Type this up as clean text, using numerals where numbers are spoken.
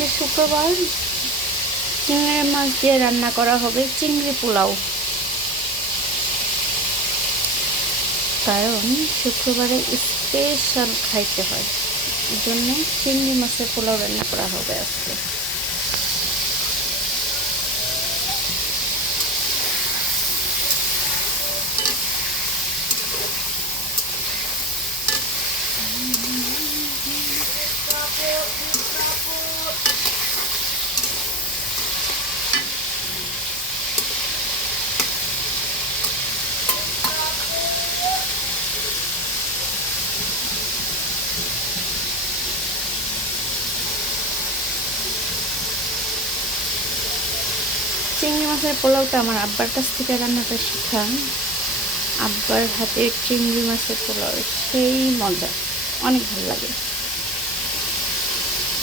আজকে শুক্রবার চিংড়ি মাছ দিয়ে রান্না করা হবে চিংড়ি পোলাও। কারণ শুক্রবারে স্পেশাল খাইতে হয়, এই জন্য চিংড়ি মাছের পোলাও রান্না করা হবে আজকে। চিংড়ি মাছের পোলাওটা আমার আব্বার কাছ থেকে রান্নাটা শেখা। আব্বার হাতের চিংড়ি মাছের পোলাও সেই মজা, অনেক ভালো লাগে।